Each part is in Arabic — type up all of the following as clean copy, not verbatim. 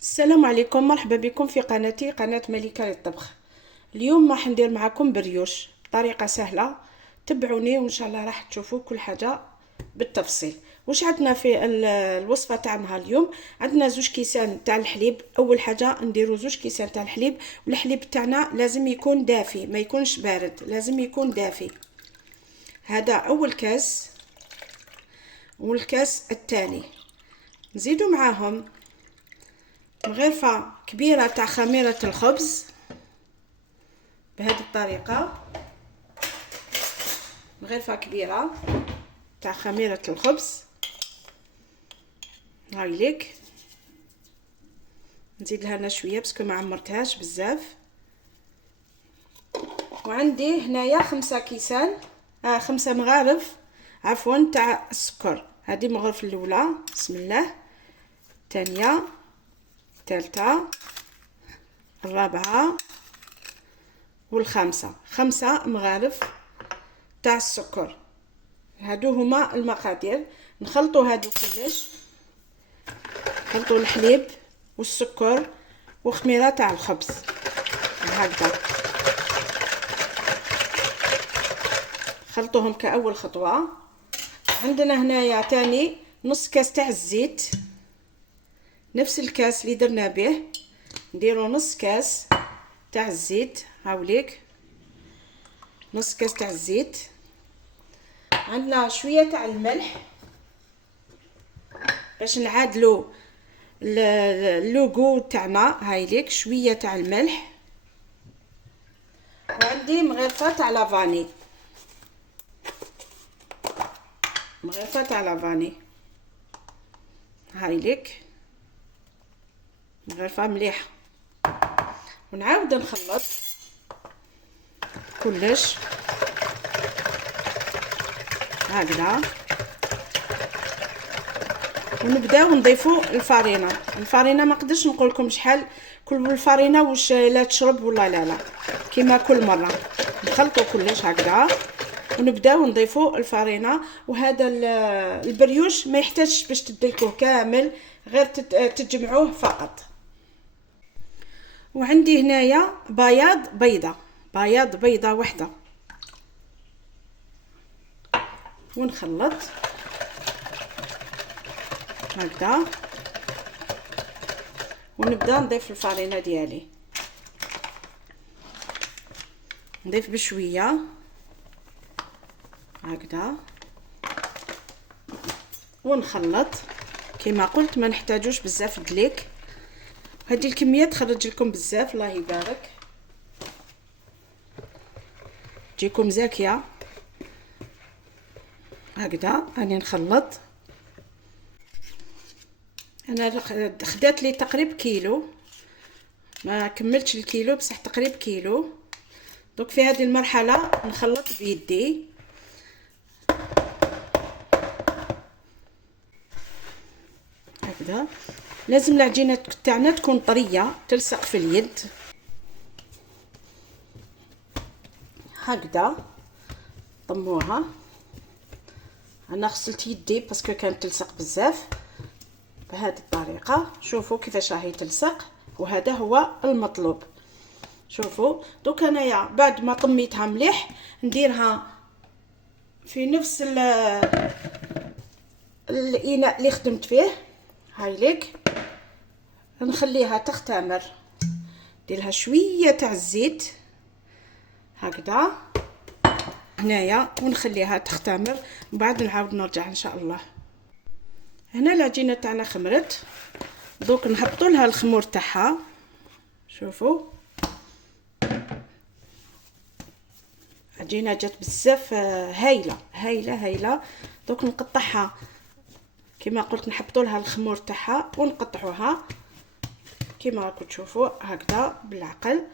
السلام عليكم، مرحبا بكم في قناتي قناة ملكة للطبخ. اليوم راح ندير معكم بريوش بطريقة سهلة. تبعوني وان شاء الله راح تشوفوا كل حاجة بالتفصيل. وش عندنا في الوصفة تاعنا اليوم؟ عندنا 2 كيسان تاع الحليب. اول حاجة نديرو 2 كيسان تاع الحليب، والحليب تاعنا لازم يكون دافي، ما يكونش بارد، لازم يكون دافي. هذا اول كاس، والكاس الثاني نزيدو معاهم مغرفة كبيرة تاع خميرة الخبز بهذه الطريقة. مغرفة كبيرة تاع خميرة الخبز، هاي ليك. نزيد لها انا شوية باسكو ما عمرتهاش بزاف. وعندي هنايا 5 كيسان 5 مغارف عفوا تاع السكر. هذه المغرفة الاولى، بسم الله، الثانية، الثالثة، الرابعة، والخامسة. 5 مغارف تاع السكر. هادو هما المقادير. نخلطوا هادو كلش، نخلطوا الحليب والسكر وخميره تاع الخبز هكذا. خلطوهم كأول خطوة. عندنا هنايا تاني نص كاس تاع الزيت، نفس الكاس اللي درنا به نديرو نص كاس تاع الزيت، هاوليك نص كاس تاع الزيت. عندنا شويه تاع الملح باش نعادلو اللوغو تاعنا، هاي ليك شويه تاع الملح. وعندي مغرفه تاع لافاني، مغرفه تاع لافاني، هاي ليك مغرفه مليحه. ونعاود نخلط كلش هكذا. ونبداو نضيفو الفارينه ما نقدرش نقول لكم شحال كل الفارينه واش لا تشرب ولا لا كيما كل مره. نخلطو كلش هكذا ونبداو نضيفو الفارينه. وهذا البريوش ما يحتاجش باش تدلكوه كامل، غير تجمعوه فقط. وعندي هنايا بياض بيضه وحده. ونخلط هكذا ونبدا نضيف الفارينه ديالي، نضيف بشويه هكذا ونخلط. كما قلت ما نحتاجوش بزاف دليك، هذه الكميه تخرج لكم بزاف، الله يبارك، تجيكم زاكيه هكذا. راني نخلط. انا خدات لي تقريبا كيلو، ما كملتش الكيلو بصح تقريبا كيلو. دوك في هذه المرحله نخلط بيدي هكذا. لازم العجينه تاعنا تكون طريه تلصق في اليد هكذا. طموها. انا غسلت يدي باسكو كانت تلصق بزاف. بهذه الطريقه شوفوا كيفاش راهي تلصق، وهذا هو المطلوب. شوفوا دوك انايا بعد ما طميتها مليح نديرها في نفس الاناء اللي خدمت فيه، هاي ليك. نخليها تختمر، نديرها شويه تاع الزيت هكذا هنايا ونخليها تختمر، من بعد نعاود نرجع ان شاء الله. هنا العجينه تاعنا خمرت، دوك نهبطوا لها الخمور تاعها. شوفوا عجينه جات بزاف هايله هايله هايله. دوك نقطعها كما قلت، نحبطوا لها الخمور تاعها ونقطعوها كما راكم تشوفوا هكذا بالعقل.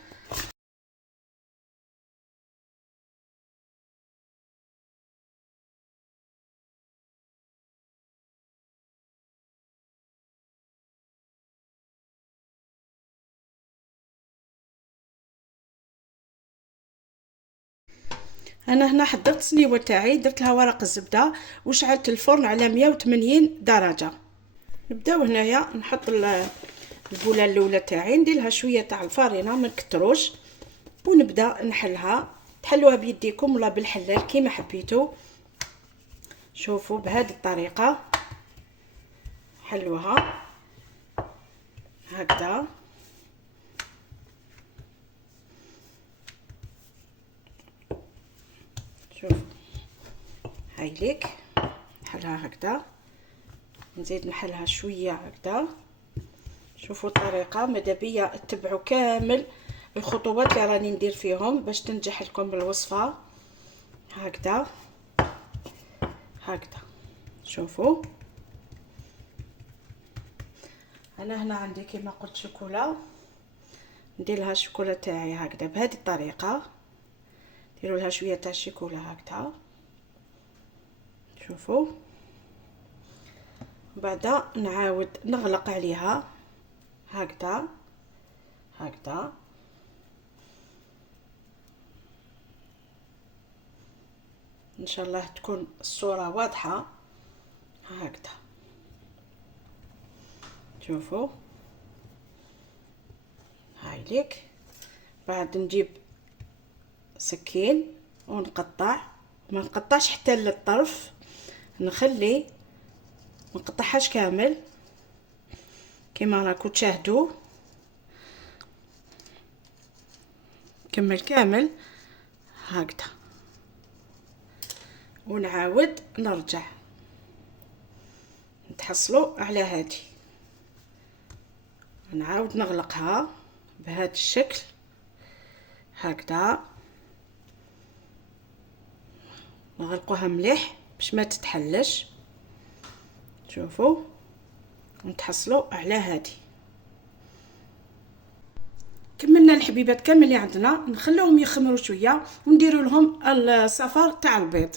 انا هنا حضرت الصنيوه تاعي، درت لها ورق الزبده وشعلت الفرن على 180 درجه. نبداو هنايا نحط البوله الاولى تاعي ندير لها شويه تاع الفرينه، ما نكتروش، ونبدا نحلها. تحلوها بيديكم ولا بالحلال كيما حبيتو. شوفوا بهذه الطريقه حلوها هكذا. شوف هاي ليك نحلها هكذا، نزيد نحلها شويه هكذا. شوفوا الطريقه، ماذا بيا تتبعوا كامل الخطوات اللي راني ندير فيهم باش تنجح لكم الوصفه هكذا هكذا. شوفوا انا هنا عندي كما قلت شوكولا، ندير لها الشوكولا تاعي هكذا بهذه الطريقه. ديروا لها شويه تاع الشوكولا هكذا. شوفوا بعدا نعاود نغلق عليها هكذا هكذا. ان شاء الله تكون الصوره واضحه هكذا. شوفوا هاي ليك. بعد نجيب سكين ونقطع، ما نقطعش حتى للطرف، نخلي ما نقطعهاش كامل كما راكم تشاهدوا. كمل كامل هكذا ونعاود نرجع نتحصلوا على هذه. نعاود نغلقها بهذا الشكل هكذا، نغلقوها مليح باش ما تتحلش. شوفوا نتحصلوا على هذه. كملنا الحبيبات كامل اللي عندنا، نخلوهم يخمروا شويه ونديروا لهم الصفار تاع البيض.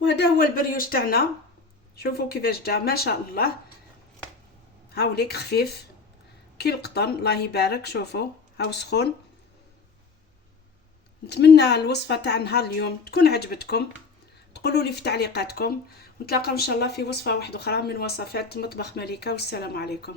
وهذا هو البريوش تاعنا. شوفوا كيفاش جا ما شاء الله، هاوليك خفيف كي القطن الله يبارك. شوفوا هاو سخون. نتمنى الوصفه تاع نهار اليوم تكون عجبتكم، تقولوا لي في تعليقاتكم، ونتلاقاو ان شاء الله في وصفه واحده اخرى من وصفات مطبخ ملكه. والسلام عليكم.